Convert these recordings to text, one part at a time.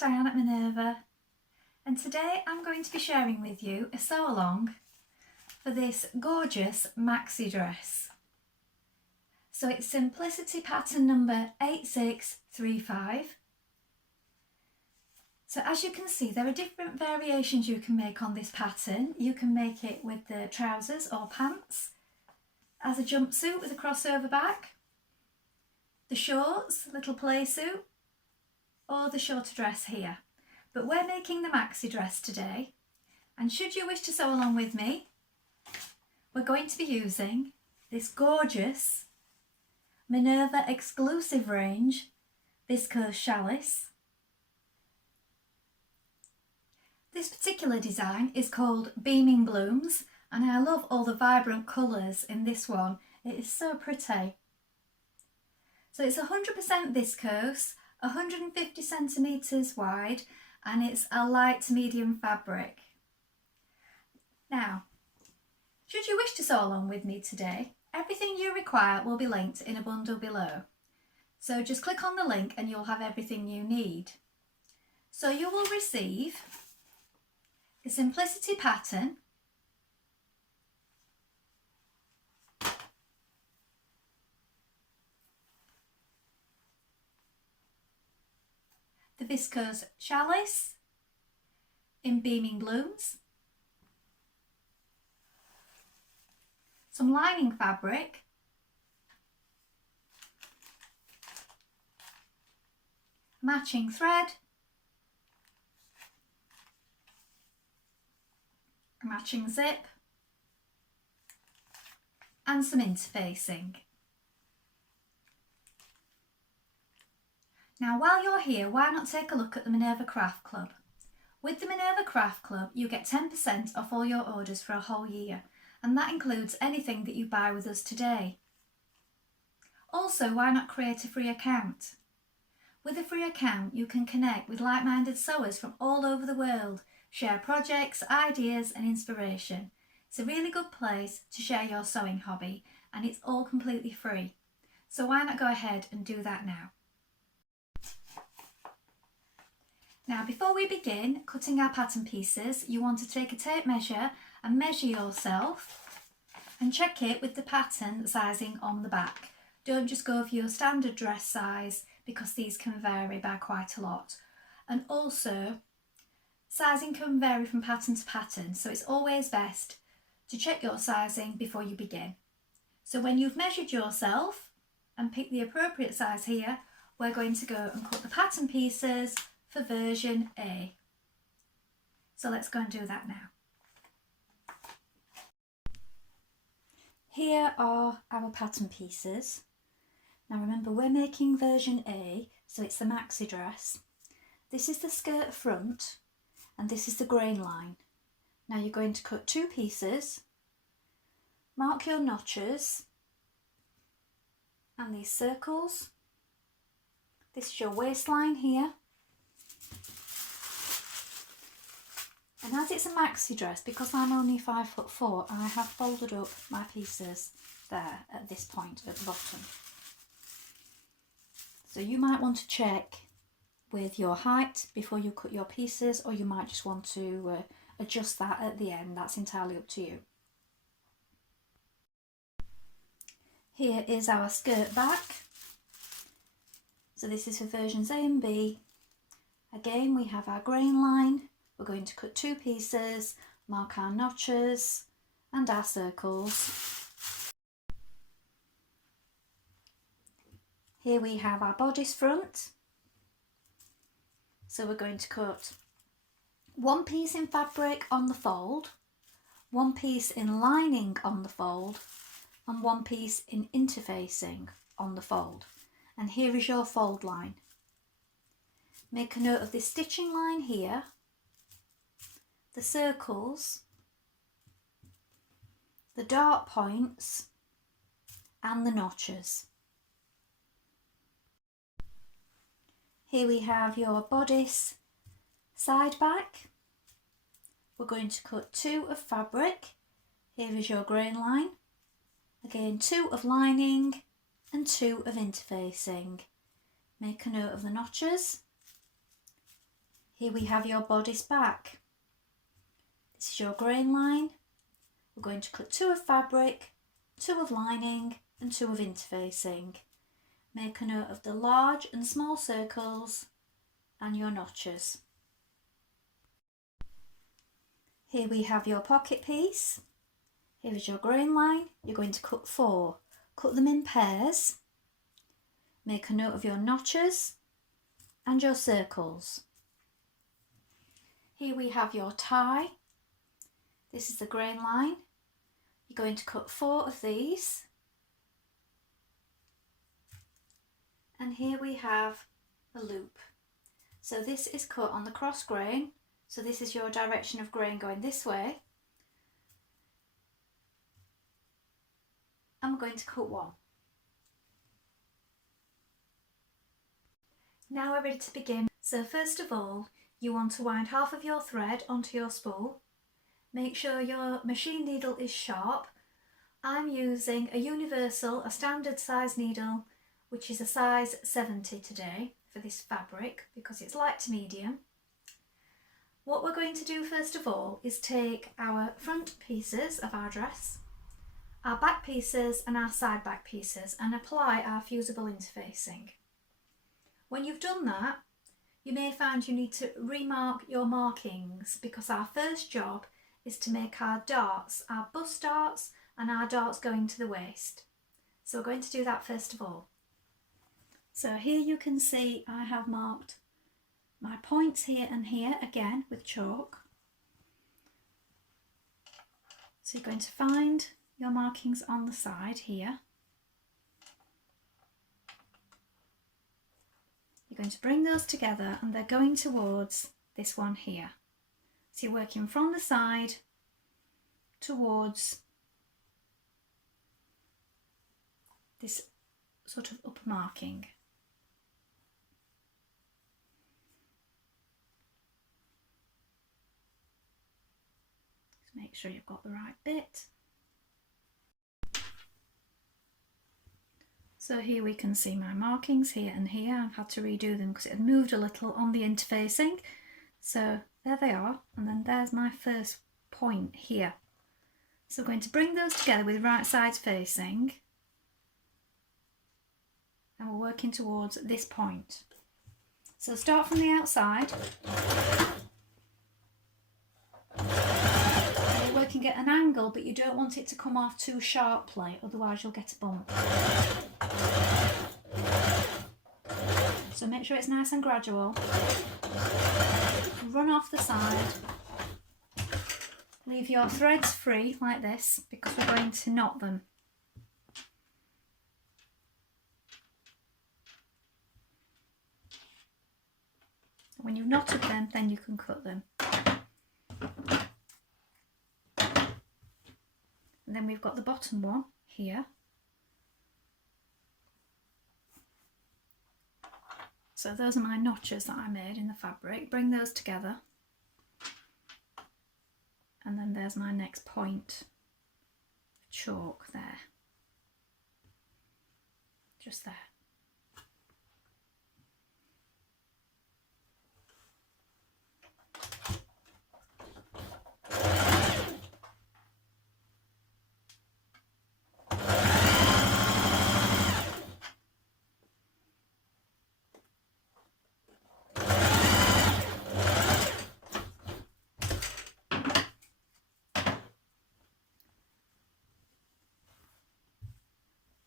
Dianne at Minerva, and today I'm going to be sharing with you a sew along for this gorgeous maxi dress. So it's Simplicity pattern number 8635. So as you can see, there are different variations you can make on this pattern. You can make it with the trousers or pants, as a jumpsuit with a crossover back, the shorts, little play suit, or the shorter dress here. But we're making the maxi dress today, and should you wish to sew along with me, we're going to be using this gorgeous Minerva Exclusive range Viscose Challis. This particular design is called Beaming Blooms, and I love all the vibrant colours in this one. It is so pretty. So it's 100% viscose, 150 centimetres wide, and it's a light to medium fabric. Now, should you wish to sew along with me today, everything you require will be linked in a bundle below. So just click on the link and you'll have everything you need. So you will receive the Simplicity pattern, the Viscose Challis in Beaming Blooms, some lining fabric, matching thread, a matching zip, and some interfacing. Now while you're here, why not take a look at the Minerva Craft Club? With the Minerva Craft Club, you get 10% off all your orders for a whole year, and that includes anything that you buy with us today. Also, why not create a free account? With a free account, you can connect with like-minded sewers from all over the world, share projects, ideas and inspiration. It's a really good place to share your sewing hobby, and it's all completely free. So why not go ahead and do that now? Now before we begin cutting our pattern pieces, you want to take a tape measure and measure yourself and check it with the pattern sizing on the back. Don't just go for your standard dress size, because these can vary by quite a lot. And also, sizing can vary from pattern to pattern, so it's always best to check your sizing before you begin. So when you've measured yourself and picked the appropriate size here, we're going to go and cut the pattern pieces for version A. So let's go and do that now. Here are our pattern pieces. Now remember, we're making version A, so it's the maxi dress. This is the skirt front and this is the grain line. Now you're going to cut two pieces, mark your notches and these circles. This is your waistline here. And as it's a maxi dress, because I'm only 5'4", I have folded up my pieces there at this point at the bottom. So you might want to check with your height before you cut your pieces, or you might just want to adjust that at the end. That's entirely up to you. Here is our skirt back. So this is for versions A and B. Again, we have our grain line. We're going to cut two pieces, mark our notches and our circles. Here we have our bodice front. So we're going to cut one piece in fabric on the fold, one piece in lining on the fold, and one piece in interfacing on the fold. And here is your fold line. Make a note of this stitching line here, the circles, the dart points and the notches. Here we have your bodice side back. We're going to cut two of fabric. Here is your grain line. Again, two of lining and two of interfacing. Make a note of the notches. Here we have your bodice back. This is your grain line. We're going to cut 2 of fabric, 2 of lining and 2 of interfacing. Make a note of the large and small circles and your notches. Here we have your pocket piece. Here is your grain line. You're going to cut 4. Cut them in pairs. Make a note of your notches and your circles. Here we have your tie. This is the grain line. You're going to cut 4 of these. And here we have a loop. So this is cut on the cross grain. So this is your direction of grain going this way. I'm going to cut 1. Now we're ready to begin. So first of all, you want to wind half of your thread onto your spool. Make sure your machine needle is sharp. I'm using a universal, a standard size needle, which is a size 70 today for this fabric because it's light to medium. What we're going to do first of all is take our front pieces of our dress, our back pieces and our side back pieces and apply our fusible interfacing. When you've done that, you may find you need to remark your markings because our first job is to make our darts, our bust darts and our darts going to the waist. So we're going to do that first of all. So here you can see I have marked my points here and here again with chalk. So you're going to find your markings on the side here. You're going to bring those together and they're going towards this one here. So you're working from the side towards this sort of upper marking. Just make sure you've got the right bit. So here we can see my markings here and here. I've had to redo them because it had moved a little on the interfacing. So there they are, and then there's my first point here. So we're going to bring those together with right sides facing. And we're working towards this point. So start from the outside. And you're working at an angle, but you don't want it to come off too sharply, otherwise you'll get a bump. So make sure it's nice and gradual. Run off the side. Leave your threads free like this because we're going to knot them. When you've knotted them, then you can cut them. And then we've got the bottom one here. So those are my notches that I made in the fabric. Bring those together. And then there's my next point. Chalk there. Just there.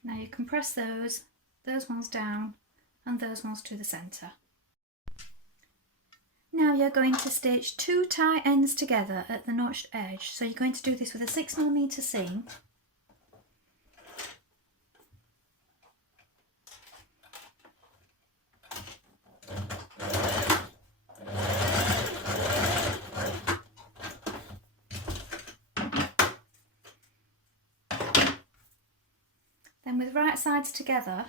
Now you can press those ones down and those ones to the centre. Now you're going to stitch 2 tie ends together at the notched edge. So you're going to do this with a 6mm seam. Then with right sides together,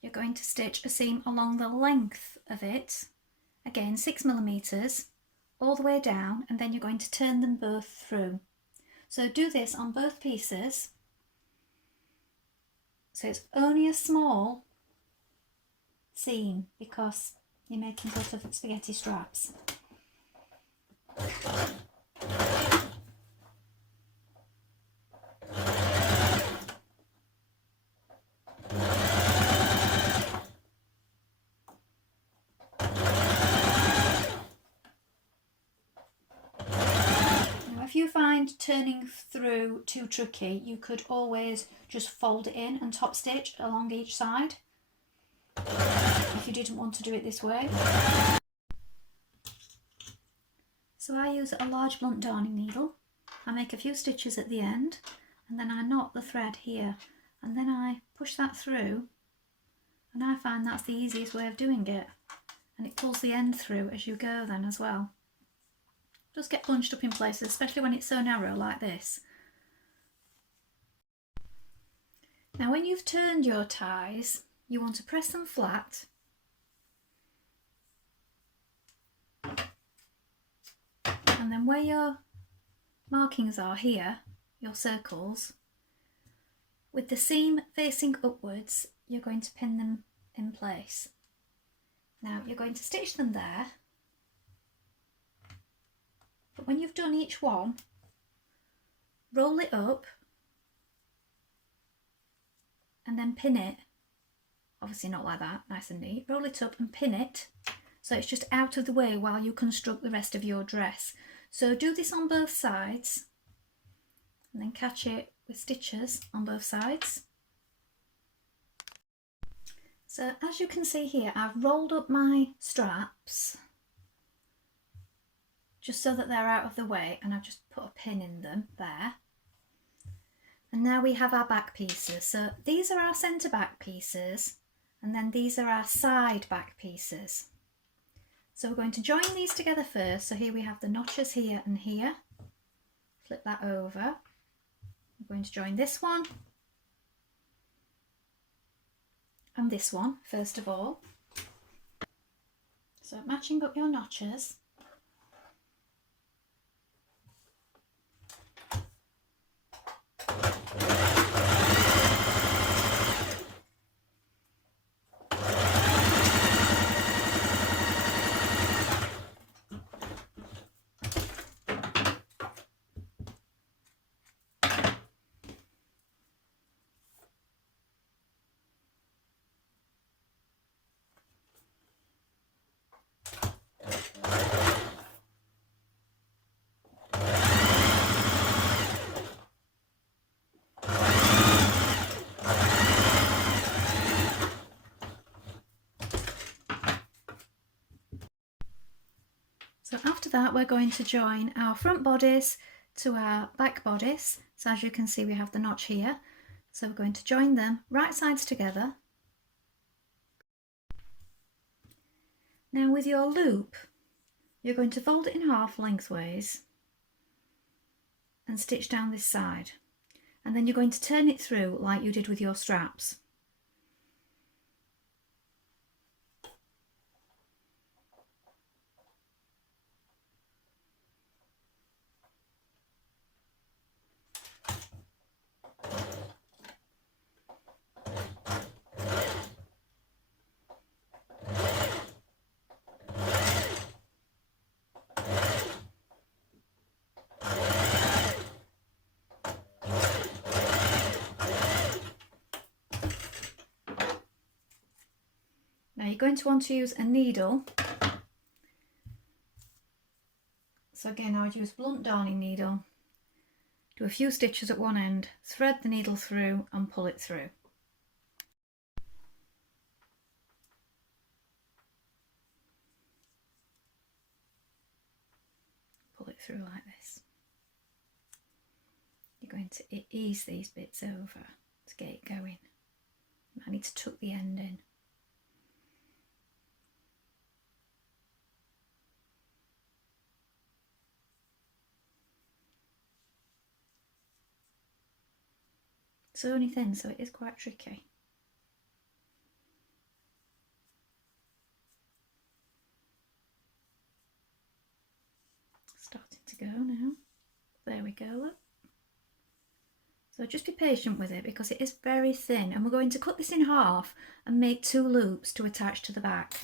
you're going to stitch a seam along the length of it, again 6mm, all the way down, and then you're going to turn them both through. So do this on both pieces. So it's only a small seam because you're making sort of spaghetti straps. If you find turning through too tricky, you could always just fold it in and top stitch along each side if you didn't want to do it this way. So I use a large blunt darning needle. I make a few stitches at the end and then I knot the thread here and then I push that through, and I find that's the easiest way of doing it, and it pulls the end through as you go then as well. Just get bunched up in places, especially when it's so narrow like this. Now when you've turned your ties, you want to press them flat and then where your markings are here, your circles, with the seam facing upwards, you're going to pin them in place. Now you're going to stitch them there, but when you've done each one, roll it up and then pin it. Obviously not like that, nice and neat. Roll it up and pin it so it's just out of the way while you construct the rest of your dress. So do this on both sides and then catch it with stitches on both sides. So as you can see here, I've rolled up my straps just so that they're out of the way, and I've just put a pin in them there. And now we have our back pieces. So these are our centre back pieces, and then these are our side back pieces. So we're going to join these together first. So here we have the notches here and here. Flip that over. I'm going to join this one and this one first of all. So matching up your notches. So after that we're going to join our front bodice to our back bodice. So as you can see we have the notch here. So we're going to join them right sides together. Now with your loop, you're going to fold it in half lengthways and stitch down this side. And then you're going to turn it through like you did with your straps. Now you're going to want to use a needle. So again, I would use blunt darning needle. Do a few stitches at one end, thread the needle through and pull it through. Pull it through like this. You're going to ease these bits over to get it going. I need to tuck the end in. It's only thin, so it is quite tricky. Starting to go now. There we go, look. So just be patient with it because it is very thin, and we're going to cut this in half and make 2 loops to attach to the back.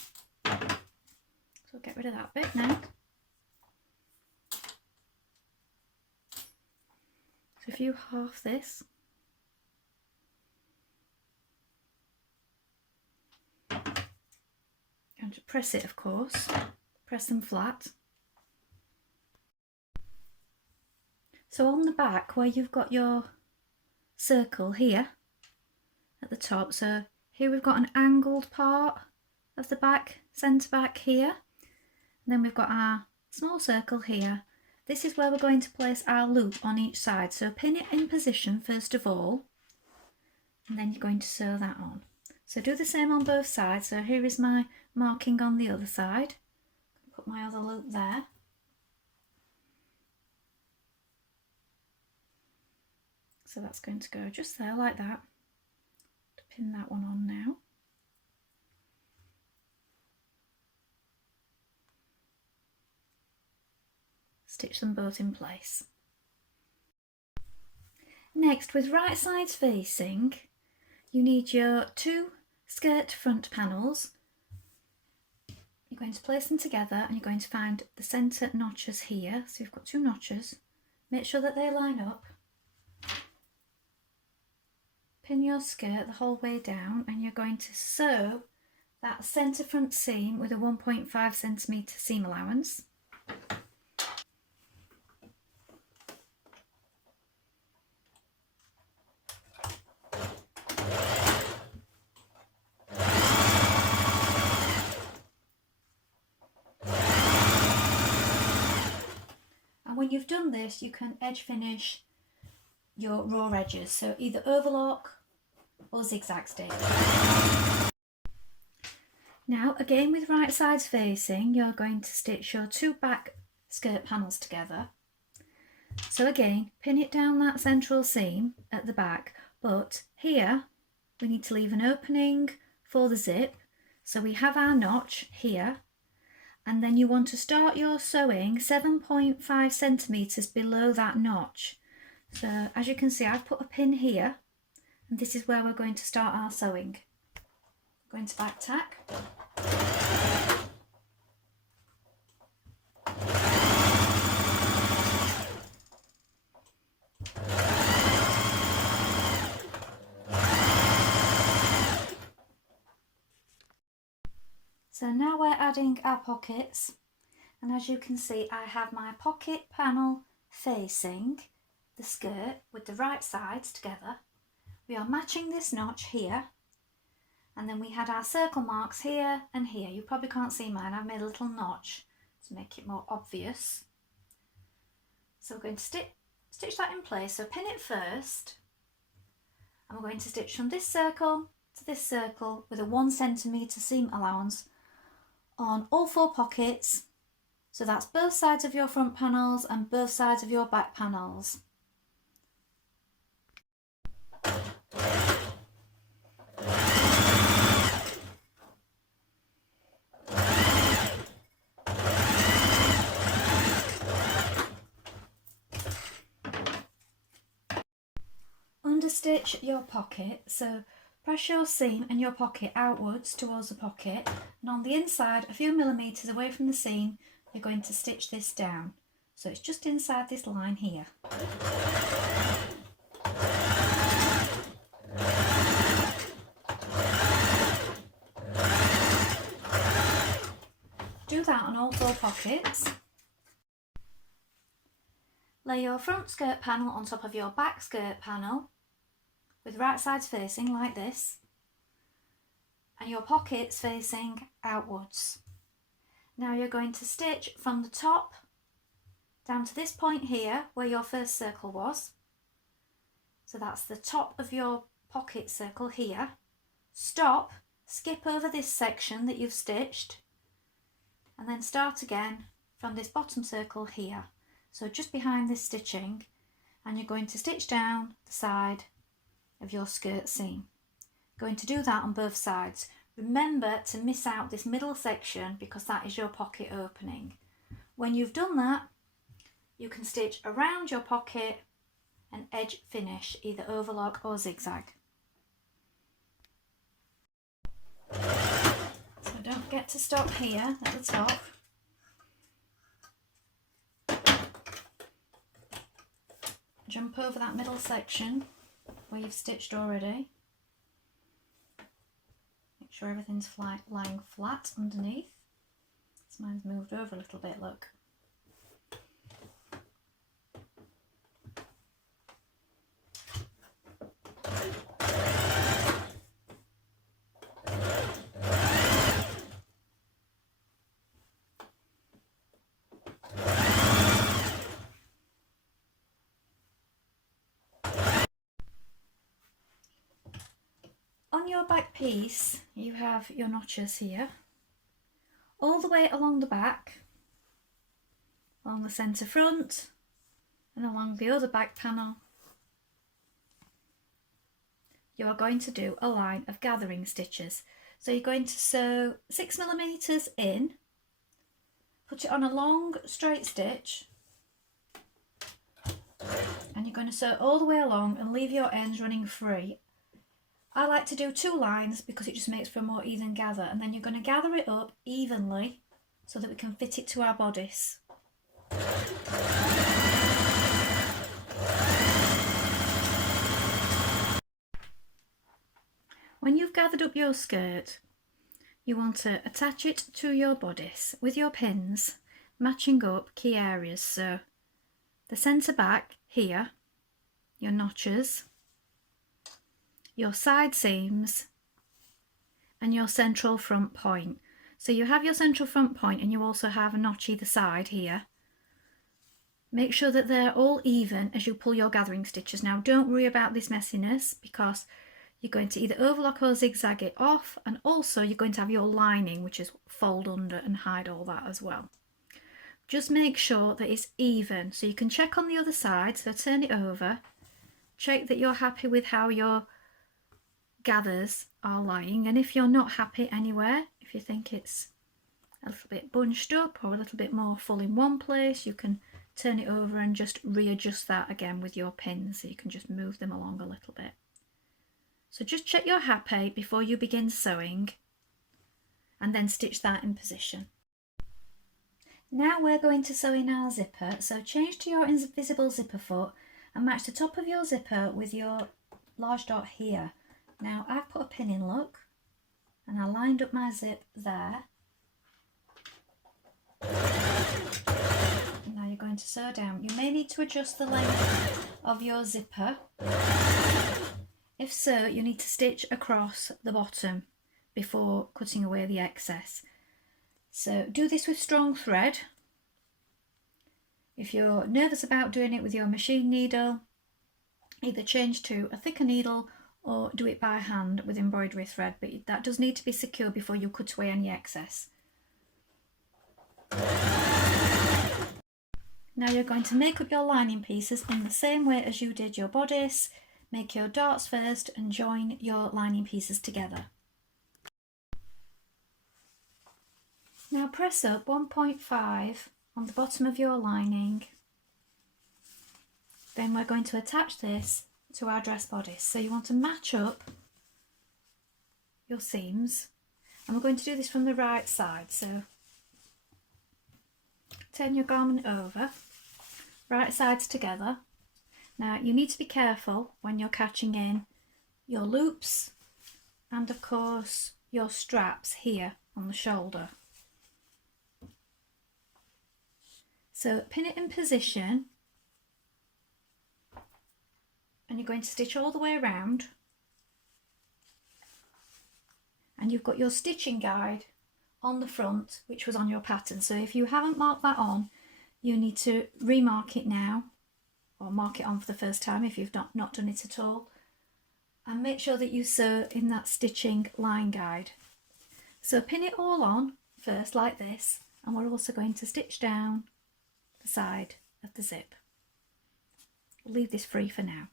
So get rid of that bit now. So if you half this, and to press it, of course, press them flat. So on the back where you've got your circle here at the top, so here we've got an angled part of the back, centre back here, and then we've got our small circle here. This is where we're going to place our loop on each side, so pin it in position first of all, and then you're going to sew that on. So do the same on both sides. So here is my marking on the other side. Put my other loop there. So that's going to go just there like that. Pin that one on now. Stitch them both in place. Next, with right sides facing, you need your 2 skirt front panels. You're going to place them together and you're going to find the centre notches here. So you've got 2 notches. Make sure that they line up. Pin your skirt the whole way down and you're going to sew that centre front seam with a 1.5 centimetre seam allowance. And when you've done this, you can edge finish your raw edges, so either overlock or zigzag stitch. Now again with right sides facing, you're going to stitch your 2 back skirt panels together. So again, pin it down that central seam at the back, but here we need to leave an opening for the zip. So we have our notch here, and then you want to start your sewing 7.5 centimetres below that notch. So as you can see, I've put a pin here, and this is where we're going to start our sewing. Going to back tack. So now we're adding our pockets, and as you can see, I have my pocket panel facing the skirt with the right sides together. We are matching this notch here, and then we had our circle marks here and here. You probably can't see mine, I've made a little notch to make it more obvious. So we're going to stitch that in place, so pin it first, and we're going to stitch from this circle to this circle with a 1 centimetre seam allowance on all 4 pockets. So that's both sides of your front panels and both sides of your back panels. Understitch your pocket, so press your seam and your pocket outwards towards the pocket, and on the inside, a few millimetres away from the seam, you're going to stitch this down. So it's just inside this line here. Do that on all 4 pockets. Lay your front skirt panel on top of your back skirt panel with right sides facing like this, and your pockets facing outwards. Now you're going to stitch from the top down to this point here where your first circle was. So that's the top of your pocket circle here. Stop, skip over this section that you've stitched, and then start again from this bottom circle here. So just behind this stitching, and you're going to stitch down the side of your skirt seam. Going to do that on both sides. Remember to miss out this middle section because that is your pocket opening. When you've done that, you can stitch around your pocket an edge finish, either overlock or zigzag. So don't forget to stop here at the top. Jump over that middle section where you've stitched already. Make sure everything's lying flat underneath. This mine's moved over a little bit, look. On your back piece, you have your notches here, all the way along the back, along the centre front, and along the other back panel. You are going to do a line of gathering stitches. So you're going to sew 6mm in, put it on a long straight stitch, and you're going to sew all the way along and leave your ends running free. I like to do 2 lines because it just makes for a more even gather, and then you're going to gather it up evenly so that we can fit it to our bodice. When you've gathered up your skirt, you want to attach it to your bodice with your pins, matching up key areas. So the centre back here, your notches, your side seams, and your central front point. So you have your central front point and you also have a notch either side here. Make sure that they're all even as you pull your gathering stitches. Now don't worry about this messiness because you're going to either overlock or zigzag it off, and also you're going to have your lining, which is fold under and hide all that as well. Just make sure that it's even, so you can check on the other side. So turn it over, check that you're happy with how your gathers are lying, and if you're not happy anywhere, if you think it's a little bit bunched up or a little bit more full in one place, you can turn it over and just readjust that again with your pins, so you can just move them along a little bit. So just check you're happy before you begin sewing, and then stitch that in position. Now we're going to sew in our zipper, so change to your invisible zipper foot and match the top of your zipper with your large dot here. Now I've put a pin in, look, and I lined up my zip there. And now you're going to sew down. You may need to adjust the length of your zipper. If so, you need to stitch across the bottom before cutting away the excess. So do this with strong thread. If you're nervous about doing it with your machine needle, either change to a thicker needle or do it by hand with embroidery thread, but that does need to be secure before you cut away any excess. Now you're going to make up your lining pieces in the same way as you did your bodice. Make your darts first and join your lining pieces together. Now press up 1.5 on the bottom of your lining. Then we're going to attach this to our dress bodice. So you want to match up your seams, and we're going to do this from the right side. So turn your garment over, right sides together. Now you need to be careful when you're catching in your loops and of course your straps here on the shoulder. So pin it in position, and you're going to stitch all the way around, and you've got your stitching guide on the front, which was on your pattern. So if you haven't marked that on, you need to remark it now, or mark it on for the first time if you've not done it at all, and make sure that you sew in that stitching line guide. So pin it all on first like this, and we're also going to stitch down the side of the zip. We'll leave this free for now.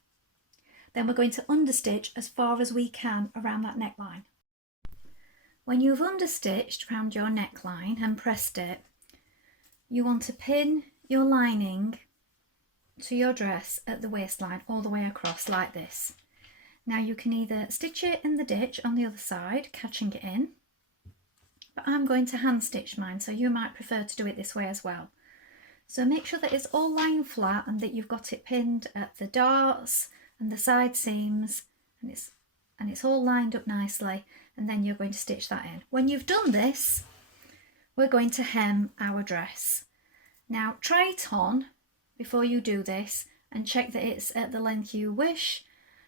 Then we're going to understitch as far as we can around that neckline. When you've understitched around your neckline and pressed it, you want to pin your lining to your dress at the waistline all the way across like this. Now you can either stitch it in the ditch on the other side, catching it in, but I'm going to hand stitch mine, so you might prefer to do it this way as well. So make sure that it's all lying flat and that you've got it pinned at the darts and the side seams, and it's all lined up nicely, and then you're going to stitch that in. When you've done this, we're going to hem our dress. Now try it on before you do this and check that it's at the length you wish,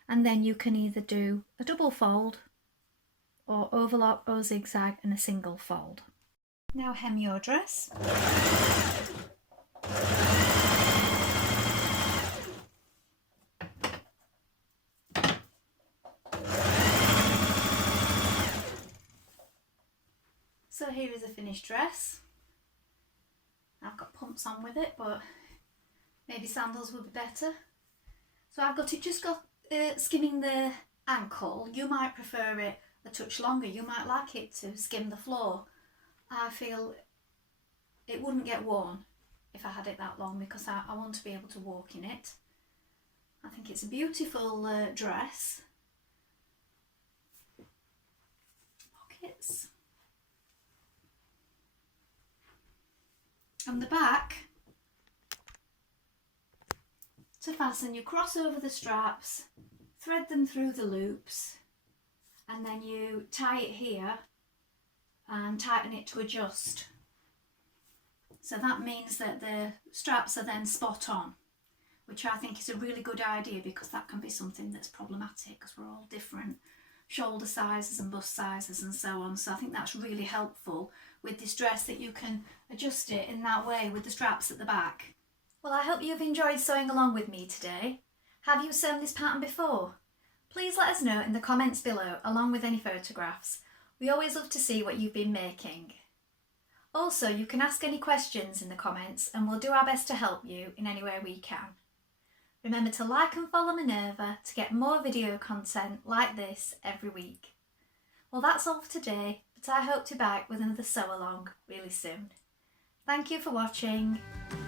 and then you can either do a double fold or overlock or zigzag and a single fold. Now hem your dress. So here is a finished dress. I've got pumps on with it, but maybe sandals would be better. So I've got it just got skimming the ankle. You might prefer it a touch longer. You might like it to skim the floor. I feel it wouldn't get worn if I had it that long, because I want to be able to walk in it. I think it's a beautiful dress. Pockets. On the back, to fasten, you cross over the straps, thread them through the loops, and then you tie it here and tighten it to adjust. So that means that the straps are then spot on, which I think is a really good idea, because that can be something that's problematic, because we're all different shoulder sizes and bust sizes and so on. So I think that's really helpful with this dress, that you can adjust it in that way with the straps at the back. Well, I hope you've enjoyed sewing along with me today. Have you sewn this pattern before? Please let us know in the comments below, along with any photographs. We always love to see what you've been making. Also, you can ask any questions in the comments and we'll do our best to help you in any way we can. Remember to like and follow Minerva to get more video content like this every week. Well, that's all for today, but I hope to be back with another sew along really soon. Thank you for watching.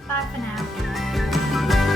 Bye for now.